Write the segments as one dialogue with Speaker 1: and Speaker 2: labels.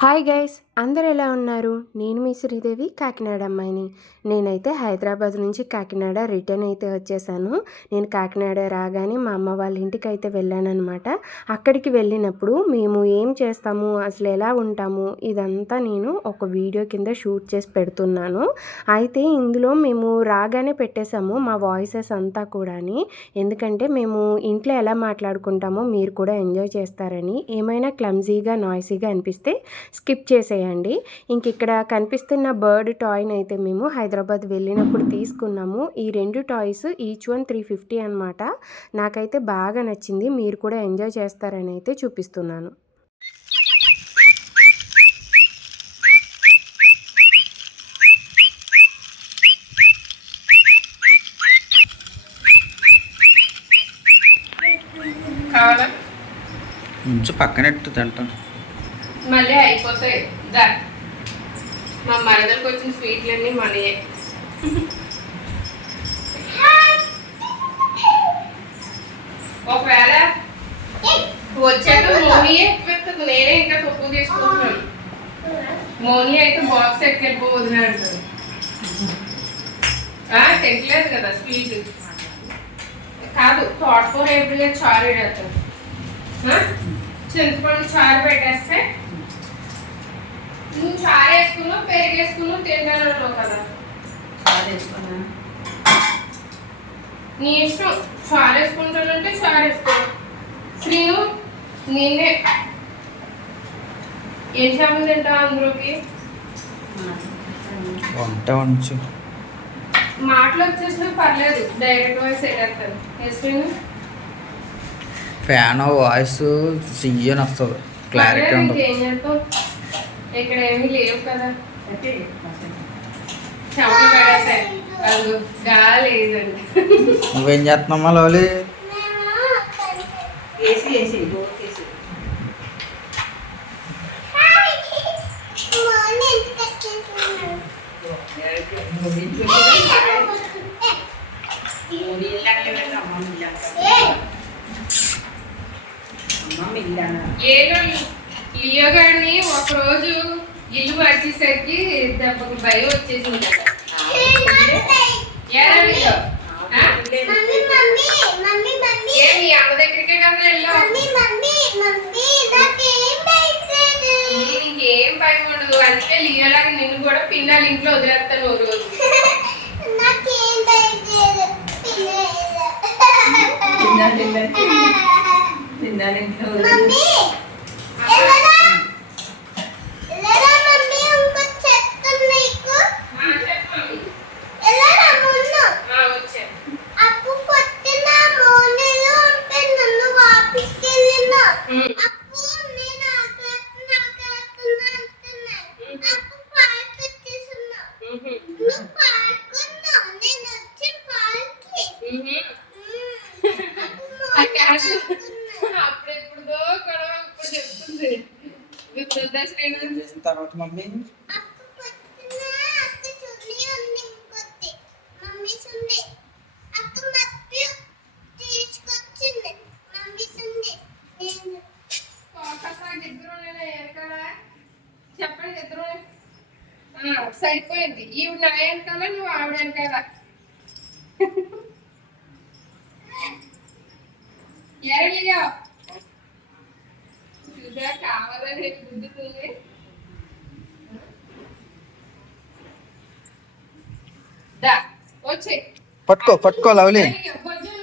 Speaker 1: Hi guys, అందరు ఎలా ఉన్నారు? నేను మీ శ్రీదేవి కాకినాడ అమ్మాయిని. నేనైతే హైదరాబాద్ నుంచి కాకినాడ రిటర్న్ అయితే వచ్చేసాను. నేను కాకినాడ రాగానే మా అమ్మ వాళ్ళ ఇంటికి అయితే వెళ్ళానమాట అక్కడికి వెళ్ళినప్పుడు మేము ఏం చేస్తాము? అసలు ఎలా ఉంటాము? ఇదంతా నేను ఒక వీడియో కింద షూట్ చేసి పెడుతున్నాను. అయితే ఇందులో మేము రాగానే పెట్టేశాము మా వాయిసెస్ అంతా కూడాని. ఎందుకంటే మేము ఇంట్లో ఎలా మాట్లాడుకుంటామో మీరు కూడా ఎంజాయ్ చేస్తారని. ఏమైనా క్లమ్జీగా నాయిసీగా అనిపిస్తే స్కిప్ చేసేయండి ఇంక ఇక్కడ కనిపిస్తున్న బర్డ్ టాయ్ని అయితే మేము హైదరాబాద్ వెళ్ళినప్పుడు తీసుకున్నాము. ఈ రెండు toys each one three fifty అనమాట నాకైతే బాగా నచ్చింది. మీరు కూడా ఎంజాయ్ చేస్తారని అయితే చూపిస్తున్నాను.
Speaker 2: కావాలా?
Speaker 3: కొంచెం పక్కనెట్టు తింటాను.
Speaker 2: మళ్ళీ అయిపోతాయి దా. మా మరదలకు వచ్చిన స్వీట్లన్నీ మనయే. ఒకవేళ వచ్చాక మోని ఎక్కువ నేనే ఇంకా తక్కువ తీసుకుంటున్నాను. మోని అయితే బాక్స్ ఎక్కెళ్ళిపోవద్దు అంటారు ఆ, కదా స్వీట్. కాదు తోటకూర ఎప్పుడు చారు వేడతాను చింతపండు చారు పెట్టేస్తే నువ్వు చారు వేసుకున్నావు పెరుగు వేసుకున్నావు తింటాను కదా నీ ఇష్టం చారు వేసుకుంటానంటే చారు వేసుకో శ్రీను నేనే ఏం చేపలు తింటావు అందులోకి?
Speaker 3: వంట వంచు.
Speaker 2: మాటలు వచ్చేసినా పర్లేదు డైరెక్ట్ వాయిస్ వేసేస్తాను ఏ శ్రీను?
Speaker 3: ఫ్యాన్ వాయిస్ సియ్యని వస్తుంది. క్లారిటీ
Speaker 2: చేస్తాం ఇక్కడ ఏమీ లేవు కదా. చెమటలు పడేస్తాయి అదిగో గాలి లేదండి
Speaker 3: నువ్వేం చేస్తున్నామా లోలి?
Speaker 4: ఏసీ
Speaker 2: లియో గారిని ఒకరోజు ఇల్లు వచ్చేసరికి దెబ్బకు భయం వచ్చేసింది కదా. అమ్మ దగ్గరికే నీకేం భయం ఉండదు. అందుకే లియో లాగా నిన్ను కూడా పిన్నాలు ఇంట్లో వదిలేస్తాను ఓ రోజు. ఆ, చెప్పు మమ్మీ. ఆ, వచ్చాను
Speaker 5: అప్పు కొట్టిన మోనీలో ఉంటే నన్ను వాపికెళ్ళిన
Speaker 2: ఉమ్.
Speaker 5: అప్పు నేను ఆకలేస్తున్నా ఆకలేస్తున్నా అంటున్నా అప్పు పార్క్ వచ్చేస్తున్నా
Speaker 2: ఉహు.
Speaker 5: నువ్వు పాడుకున్నా నేను వచ్చి పార్క్కి
Speaker 2: ఉహు.
Speaker 5: అప్పు
Speaker 2: ఆ క్యాష్ అప్పుడెప్పుడుదో గొడవ ఇప్పుడు చెప్తుంది గుర్తుందా శ్రీను
Speaker 3: చేసిన తర్వాత మమ్మీ
Speaker 5: అప్పు కొట్టిన అక్క చున్నీ ఉంది ఇంకొద్ది మమ్మీ సుంది అక్క మప్పి తీసుకొచ్చింది మమ్మీ సుంది నేను
Speaker 2: కోకసాకి ఇద్దరు వెనకాల చెప్పండి ఇద్దరు ఆ, సరిపోయింది ఈవిడ నా వెనకాల నువ్వు ఆవిడ వెనకాల ఎరలిగా చూసా కావాలని గుద్దుతుంది దా వచ్చే
Speaker 3: పట్టుకో పట్టుకో లవ్లీ
Speaker 2: బొజ్జు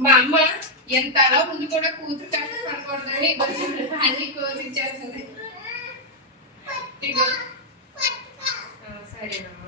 Speaker 2: మా అమ్మ ఎంత అలా ముందు కూడా కూతురు కష్టపడకూడదని అన్ని సరేనమ్మా.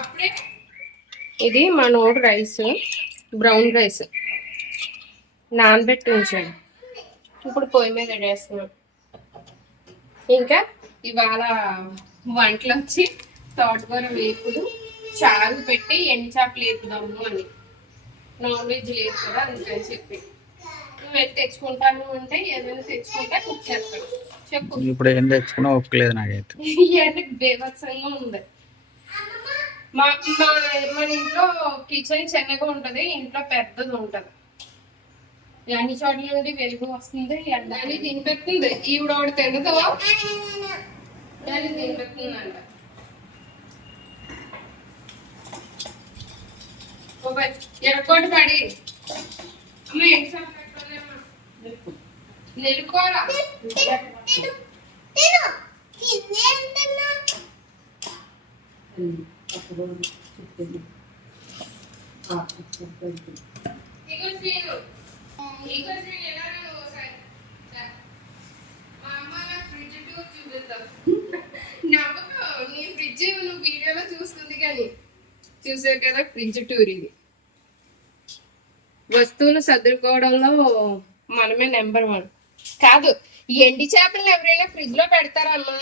Speaker 2: అప్పుడే? ఇది మా నోడు రైస్ బ్రౌన్ రైస్. నానబెట్టి ఉంచాను ఇప్పుడు పొయ్యి మీద వేస్తున్నాం. ఇంకా? ఇవాళ వంటలు వచ్చి తోటకూర వేపుడు చారు పెట్టి ఎండు చేపలు వేపుదాము అని. నాన్ వెజ్ లేదు కదా అందుకని చెప్పి. నువ్వు వెళ్ళి తెచ్చుకుంటాను అంటే ఏదైనా తెచ్చుకుంటే కుక్ చేస్తాను. చెప్పు.
Speaker 3: ఇప్పుడు ఏం తెచ్చుకున్నా ఒప్పులేదు నాకైతే.
Speaker 2: ఈ ఎండకి బేభత్సంగా ఉంది? మా మా మన ఇంట్లో కిచెన్ చిన్నగా ఉంటది ఇంట్లో పెద్దది ఉంటది. అన్ని చోట్ల నుండి వెలుగు వస్తుంది ఎండాలి తినిపెడుతుంది ఈవిడ ఒకటి తినదు దాన్ని తినిపెడుతుందంట ఎరకోటి పడి. అమ్మ ఏంటి సంపేస్తున్నామ్మా? ఇగో శ్రీను ఇగో శ్రీను ఎలా నువ్వు ఒకసారి మా అమ్మ నా ఫ్రిడ్జ్ టూర్ చూపిద్దాం. నీ ఫ్రిడ్జ్ నువ్వు వీడియోలో చూస్తుంది కానీ. చూసావు కదా ఫ్రిడ్జ్ టూర్ ఇది. వస్తువులు సర్దుకోవడంలో మనమే నెంబర్ వన్. కాదు ఈ ఎండి చేపలు ఎవరైనా ఫ్రిడ్జ్లో పెడతారా అమ్మా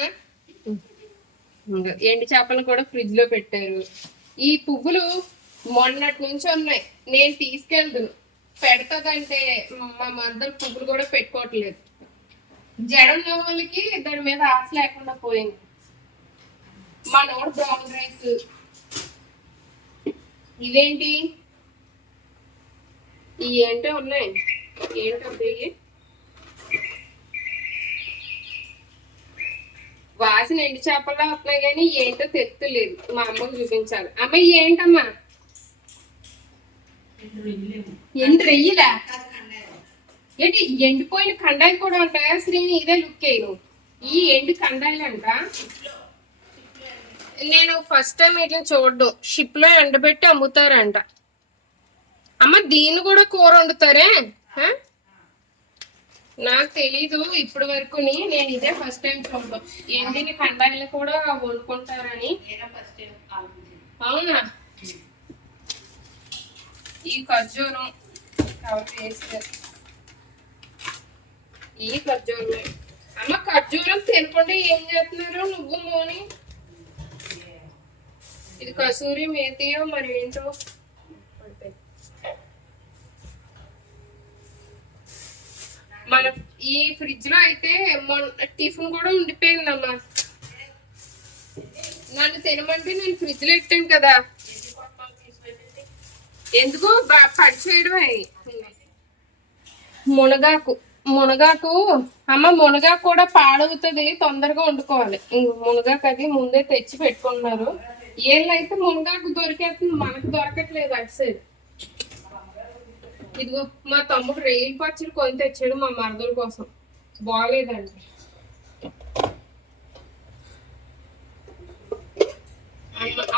Speaker 2: ఎండి చేపలను కూడా ఫ్రిడ్జ్లో పెట్టారు. ఈ పువ్వులు మొన్నటి నుంచి ఉన్నాయి. నేను తీసుకెళ్దును. పెడతదంటే మా మద్దరు పువ్వులు కూడా పెట్టుకోవట్లేదు. జడం వాళ్ళకి దాని మీద ఆశ లేకుండా పోయింది. మా నోడు బ్రౌన్ రైస్. ఇవేంటి ఈ ఏంటో ఉన్నాయి. ఏంటో వాసన ఎండి చేపల్లో వస్తున్నాయి కానీ ఏంటో తెత్తలేదు మా అమ్మకు చూపించాలి. అమ్మ ఏంటమ్మా? ఎండు రెయ్యలా? ఏంటి ఎండిపోయిన కండాయి కూడా ఉంటాయా? శ్రీని ఇదే లుక్ అయ్యను ఈ ఎండు కండాయిలు అంట నేను ఫస్ట్ టైం ఇట్లా చూడడం. షిప్లో ఎండబెట్టి అమ్ముతారంట. అమ్మ దీన్ని కూడా కూర వండుతారే? నాకు తెలీదు ఇప్పటి వరకు నేను ఇదే ఫస్ట్ టైం చూడడం ఏంటి కండాయిలు కూడా వండుకుంటారని? అవునా? ఈ ఖర్జూరం కవర్ ఈ ఖర్జూరమే. అమ్మ ఖర్జూరం తినకుండా ఏం చేస్తున్నారు నువ్వు మోని? ఇది కసూరి మేతియో మరి ఏంటో మన ఈ ఫ్రిడ్జ్లో అయితే టిఫిన్ కూడా ఉండిపోయిందమ్మా. నన్ను తినమంటే నేను ఫ్రిడ్జ్లో పెట్టాను కదా. ఎందుకు? బ- పడి చేయడమే మునగాకు మునగాకు అమ్మ మునగాకు కూడా పాడవుతుంది తొందరగా వండుకోవాలి. మునగాకు అది ముందే తెచ్చి పెట్టుకున్నారు. ఏళ్ళైతే మునగాకు దొరికేస్తుంది మనకు దొరకట్లేదు అటు సైడ్. ఇదిగో మా తమ్ముడు రైలు పచ్చడి కొని తెచ్చాడు మా మరదల కోసం. బాగలేదండి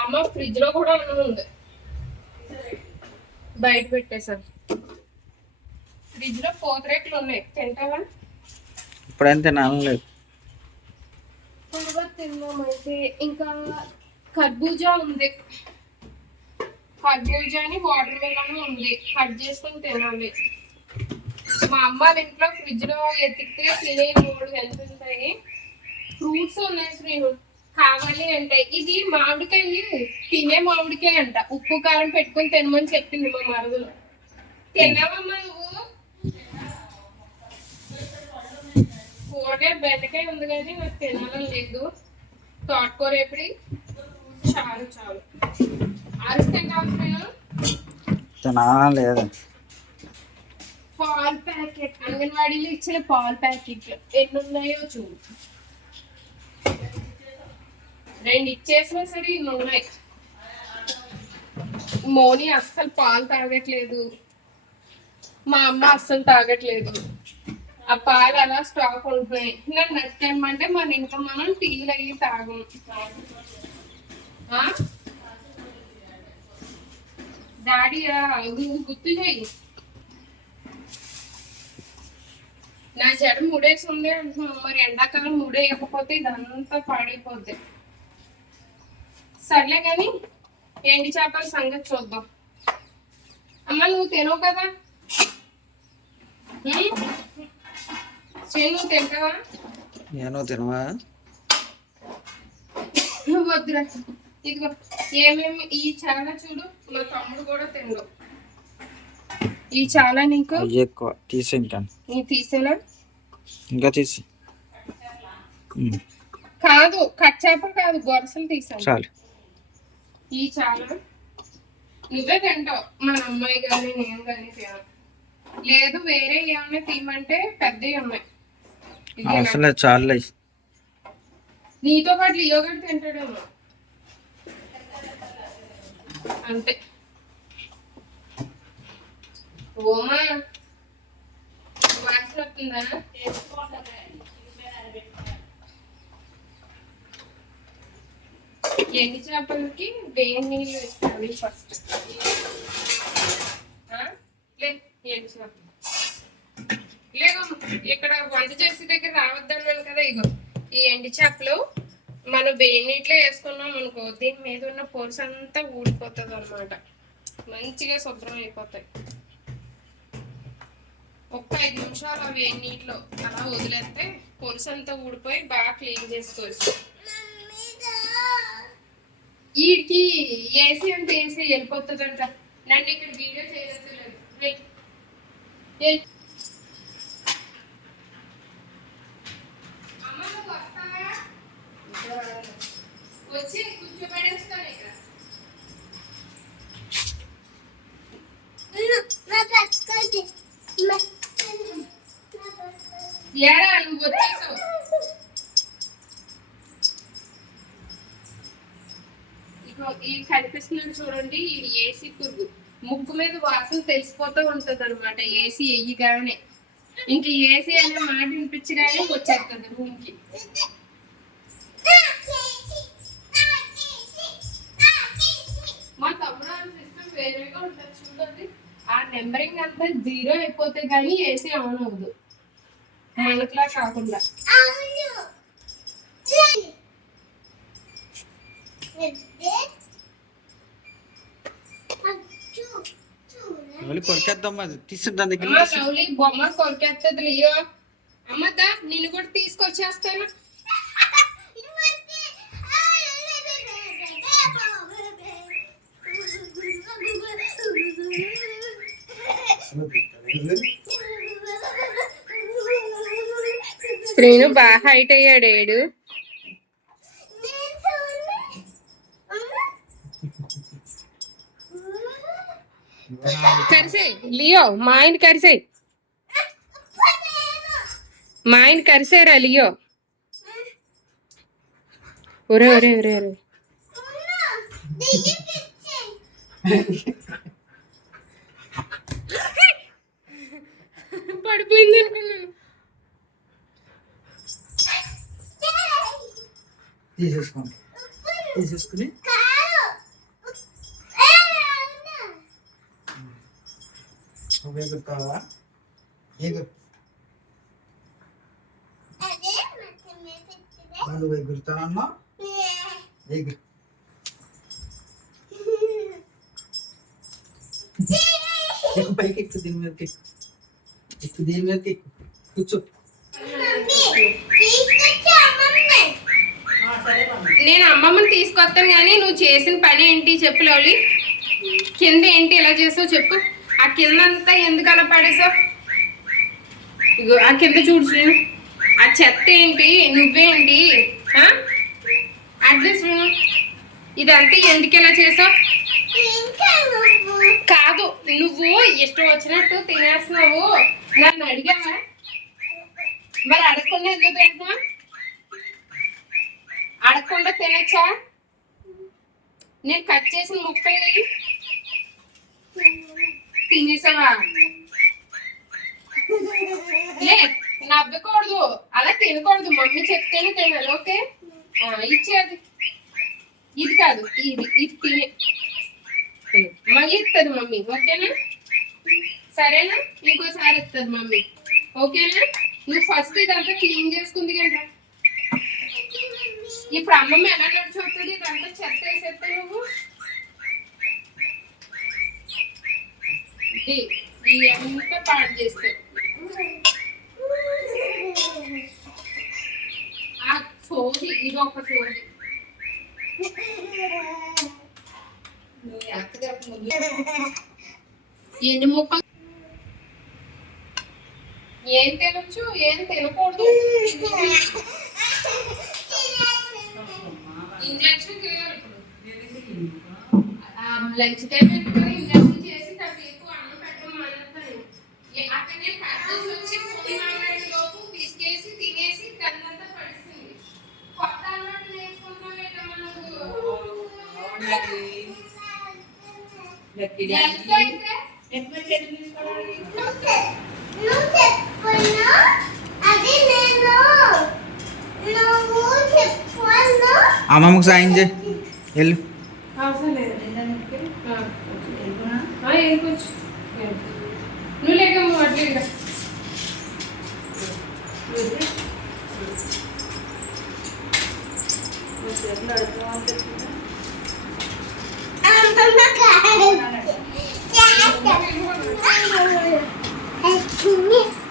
Speaker 2: అమ్మ ఫ్రిడ్జ్లో కూడా అన్నం ఉంది. బయట పెట్టేశాను ఫ్రిడ్జ్లో పోతరేట్లు ఉన్నాయి. తింటావా?
Speaker 3: ఇప్పుడేం
Speaker 2: తర్వాత తిన్నామైతే ఇంకా కర్బూజా ఉంది. కర్బూజాని వాటర్ మిలన్ ఉంది. కట్ చేసుకొని తినాలి మా అమ్మ వాళ్ళ ఇంట్లో ఫ్రిడ్జ్లో ఎతికితే తినే మూడు హెల్త్ ఉంటాయి. ఫ్రూట్స్ ఉన్నాయి శ్రీను. కావాలి అంటే. ఇది మామిడికాయ తినే మామిడికాయ అంట. ఉప్పు కారం పెట్టుకొని తినమని చెప్పింది మా మరదలు. తిన్నావమ్మా నువ్వు? కూరగాయ బెండకాయ ఉంది కానీ నాకు తినాలని లేదు. తోటకూర ఎప్పుడు? చాలు చాలు. కావచ్చు
Speaker 3: తినాలేదు
Speaker 2: పాల ప్యాకెట్. అంగన్వాడీలో ఇచ్చిన పాల ప్యాకెట్లు ఎన్ని ఉన్నాయో చూడు. రెండు ఇచ్చేసినా సరే ఇన్ని ఉన్నాయి మోని అస్సలు పాలు తాగట్లేదు. మా అమ్మ అస్సలు తాగట్లేదు. ఆ పాలు అలా స్టాక్ ఉంటున్నాయి. నన్ను నచ్చేయమంటే మన ఇంట్లో మనం టీలు అయ్యి తాగం. ఆ? డాడీ గుర్తు చెయ్యి నా జడ ముడేసి ఉంది అంటున్నాను మరి ఎండాకాలం ముడేయకపోతే ఇదంతా పాడైపోద్ది. సర్లే కానీ ఎండి చేపల సంగతి చూద్దాం. అమ్మ నువ్వు తినవు కదా? నువ్వు తింటావా?
Speaker 3: నేను తినవా?
Speaker 2: వద్దురా. ఇదిగో ఏమేమి ఈ చాలా చూడు మా తమ్ముడు కూడా తిండు. ఈ చాలా నీకు?
Speaker 3: ఎక్కువ. తీసి
Speaker 2: నీ తీసేనా?
Speaker 3: ఇంకా తీసి.
Speaker 2: కాదు కట్ చేపలు కాదు గొరసలు తీసాను
Speaker 3: చాలు.
Speaker 2: ఈ చాలా నువ్వే తింటావు. మన అమ్మాయి కానీ నేను కానీ తినం. లేదు వేరే ఏమైనా తీయమంటే పెద్దవి ఉన్నాయి
Speaker 3: లేదు చాలు
Speaker 2: నీతో పాటు లియో కూడా తింటాడేమో. అంతే. ఓమా వాసన వస్తుందా? ఎండి చేపలకి వేడి నీళ్ళు వేసుకోవాలి ఫస్ట్ ఎన్ని చేపలు. లేదో ఇక్కడ వంట చేసే దగ్గర రావద్దన్నాను కదా ఇగో ఈ ఎండి చేపలు. మనం వేడి వేసుకున్నాం అనుకో దీని మీద ఉన్న పొరుసు అంతా ఊడిపోతుంది అనమాట మంచిగా శుభ్రం అయిపోతాయి. ఒక్క ఐదు నిమిషాలు అవి నీటిలో అలా వదిలేస్తే పొరుసు అంతా ఊడిపోయి బాగా క్లీన్ చేసుకోవచ్చు. వీడికి ఏసీ అంటే ఏసీ వెళ్ళిపోతుందంట. నన్ను ఇక్కడ వీడియో చేయలేదు రేయ్. ఏయ్. అమ్మ, నువ్వు వస్తావా? వచ్చి కూర్చోబెడేస్తాను ఇక్కడ ఎరా నువ్వు వచ్చేసావు. ఇగో ఈ కనిపిస్తున్నాడు చూడండి ఇది ఏసీ పురుగు. ముగ్గు మీద వాసన తెలిసిపోతూ ఉంటది అనమాట ఏసీ ఎయ్యగానే. ఇంక ఏసీ అనే మాట వినిపించగానే వచ్చేస్తుంది రూమ్కి ఉంటుంది చూడండి. ఆ నెంబరింగ్ అంతా జీరో అయిపోతే గానీ ఏసీ ఆన్ అవ్వదు. మనకులా కాకుండా.
Speaker 3: కొరికేద్దాం దగ్గర
Speaker 2: బొమ్మ కొరికేస్తుంది నిన్ను కూడా తీసుకొచ్చేస్తాను. శ్రీను బాగా హైట్ అయ్యాడు ఏడు. కరిసే లియో మా ఆయన కరిసే మా ఆయన కరిసేరా లియో. ఒరే ఒరే ఒరే ఒరే పడిపోయింది అనుకున్నాను
Speaker 3: తీసేసుకోండి. తీసేసుకుని. ఉపయోగిస్తావా ఏగు నువ్వు ఎగురుతానన్నా ఏగు ఎక్కు పైకి ఎక్కు దీని మీదకి ఎక్కు దీని మీదకి ఎక్కు కూర్చో.
Speaker 2: నేను అమ్మమ్మని తీసుకొస్తాను కానీ నువ్వు చేసిన పని ఏంటి చెప్పు లవ్లీ. కింద ఏంటి ఇలా చేసావు చెప్పు. ఆ కింద అంతా ఎందుకు అలా పడేసావు? ఇగో ఆ కింద చూడు ఆ చెత్త ఏంటి? నువ్వేంటి? ఆ? అడ్రస్ ఇదంతా ఎందుకు ఇలా చేసావు? కాదు నువ్వు ఇష్టం వచ్చినట్టు తినేస్తున్నావు. నన్ను అడిగావా? మరి అడగకుండా ఎందుకు తింటున్నా అడగకుండా తినచ్చా? నేను కట్ చేసిన ముక్కలు తినేసావా? లే నవ్వకూడదు. అలా తినకూడదు. మమ్మీ చెప్తేనే తినాలి ఓకే? ఇచ్చేది. ఇది కాదు ఇది ఇది తినే. మళ్ళీ ఇస్తుంది మమ్మీ ఓకేనా? సరేనా? ఇంకోసారి ఇస్తారు మమ్మీ. ఓకేనా? నువ్వు ఫస్ట్ ఇదంతా క్లీన్ చేసుకుంది కదా. ఇప్పుడు అమ్మమ్మ ఎలా నడిచొస్తుంది? ఇదంతా చెత్త వేసేస్తా నువ్వు. ఇది పాడు చేస్తే? ఆ సోది ఇది ఒక సోది. ఎన్ని ముక్కలు ఏం తినొచ్చు ఏం తినకూడదు. ఇంజక్షన్ లంచ్ టైం ఇంజక్షన్ చేసి తగ్గేకు అన్నం పెట్టమని అక్కడనే ప్రాక్టీస్ వచ్చి ఫోన్ మాట్లాడే లోపు పిసికేసి తినేసి కన్నంతా పడిసింది కొత్త అలవాటు
Speaker 5: నేర్చుకుంటామేటో మనకు ఎక్కువ చదివించుకోవడానికి
Speaker 3: అమ్మమ్మకు సాయం చేయి. వెళ్ళు.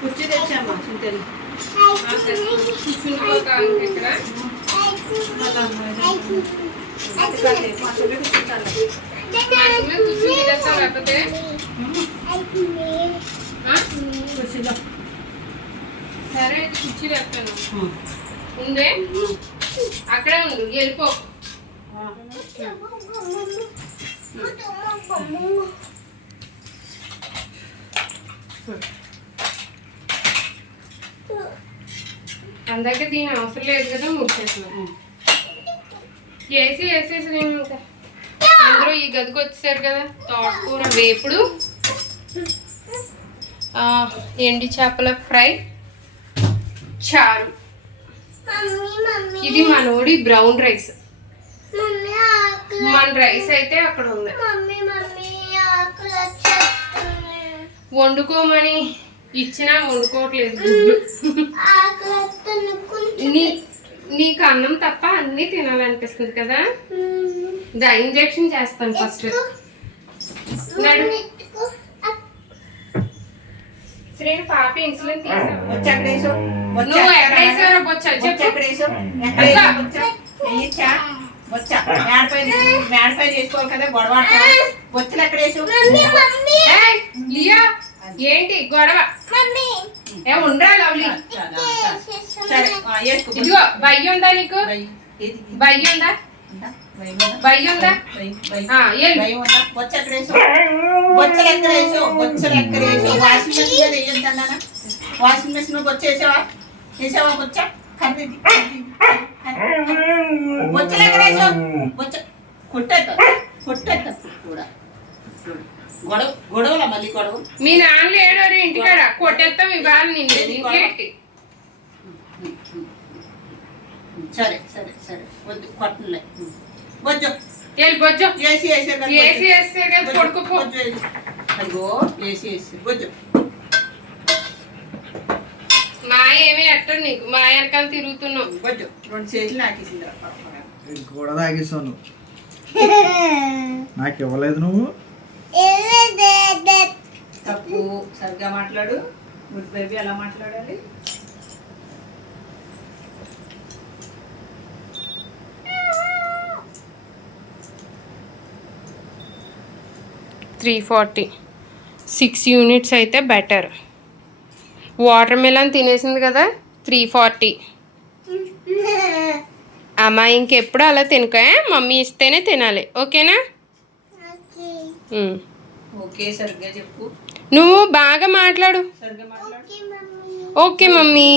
Speaker 4: కుర్చీ. తెచ్చామా చింతలు.
Speaker 2: కూర్చుని పోతాను ఇక్కడ. సరే కుర్చీ లేస్తాను ఉందే? అక్కడే ఉండు వెళ్ళిపో. అందరికీ దీని అవసరం లేదు కదా ముచ్చేస్తున్నాను ఏసీ వేసేసి నేను ఇంకా అందరూ ఈ గదికి వచ్చేసారు కదా తోటకూర వేపుడు. ఎండి చేపల ఫ్రై. చారు. ఇది మనోడి బ్రౌన్ రైస్. మన రైస్ అయితే అక్కడ ఉంది. వండుకోమని ఇచ్చినా వండుకోవట్లేదు. నీకు అన్నం తప్ప అన్నీ తినాలనిపిస్తుంది కదా? దా ఇంజెక్షన్ చేస్తాను ఫస్ట్. శ్రేణి పాప ఇన్సులిన్ తీసావు. నువ్వు బొచ్చా చెప్పు.
Speaker 4: మేడపై మేడపై చేసుకోవాలి కదా గొడవ
Speaker 2: లియా ఏంటి గొడవ?
Speaker 5: మమ్మీ.
Speaker 2: ఏ ఉండరా లవ్లీ? ఇదిగో భయ్య ఉందా నీకు? భయ్య ఉందా?
Speaker 4: భయం ఉందా? వాషింగ్ మెషిన్ వచ్చేసావా వేసావా బొచ్చ? వేసు బొచ్చ కొట్టేద్దాం. కొట్టేద్దాం. కూడా. గొడవ గొడవల మళ్ళీ గొడవ?
Speaker 2: మీ నాన్న లేడు ఇంటికాడ కొట్టేస్తాం ఇవాళ నిన్ను
Speaker 4: సరే సరే సరే. వద్దు కొట్టలే బొజ్జు.
Speaker 2: వెళ్ళి బొజ్జు.
Speaker 4: ఏసీ వేసే కదా
Speaker 2: ఏసీ వేస్తే కదా పడుకోపో
Speaker 4: బొజ్జు వేసి. అదిగో ఏసీ వేసి బొజ్జు.
Speaker 2: మా ఏమి నీకు. మా వెనకాల
Speaker 4: బొజ్జు. రెండు చేతులు నాకేసింది.
Speaker 3: కూడా తాగేసావు నాకు ఇవ్వలేదు నువ్వు.
Speaker 4: తప్పు. సరిగ్గా మాట్లాడు. గుడ్ బేబీ ఎలా మాట్లాడాలి.
Speaker 2: Three forty. సిక్స్ యూనిట్స్ అయితే బెటర్. వాటర్ మిలన్ తినేసింది కదా? Three forty. అమ్మా ఇంకెప్పుడు అలా తినక మమ్మీ ఇస్తేనే తినాలి. ఓకేనా?
Speaker 4: ఓకే సరిగ్గా చెప్పు.
Speaker 2: నువ్వు బాగా మాట్లాడు.
Speaker 4: సరిగ్గా మాట్లాడు.
Speaker 2: Okay mummy.